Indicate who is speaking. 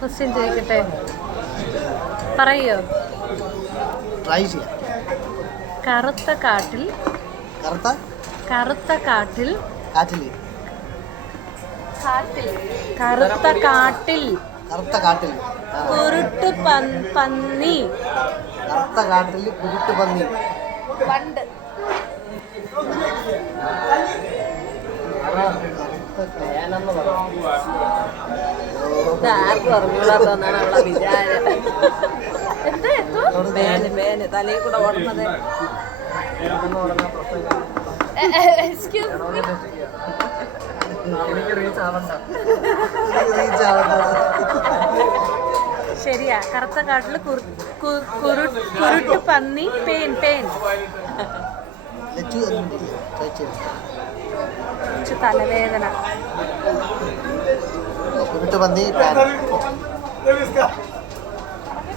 Speaker 1: Question ചോദിക്കട്ടെ? പറയോ?
Speaker 2: Try ചെയ്യാം.
Speaker 1: കറുത്ത കാട്ടിൽ
Speaker 2: കറുത്ത?
Speaker 1: കറുത്ത കാട്ടിൽ
Speaker 2: കാറ്റിൽ
Speaker 1: കാട്ടിൽ. കറുത്ത കാട്ടിൽ
Speaker 2: കറുത്ത കാട്ടിൽ.
Speaker 1: കുരുട്ട് പന്നി.
Speaker 2: കറുത്ത കാട്ടിൽ കുരുട്ട് പന്നി.
Speaker 1: പണ്ട്
Speaker 3: ആർക്കും അറിഞ്ഞൂടാത്തന്നാണ് അവളെ വിചാരം
Speaker 1: എന്താ
Speaker 3: തലയിൽ കൂടെ ഓടുന്നത്
Speaker 1: എക്സ്ക്യൂസ് ശരിയാ കറുത്ത കാട്ടിൽ കുരുട്ട് പന്നി പേൻ പേൻ. തലവേദന.
Speaker 2: കുരുട്ട് പന്നി പാൻ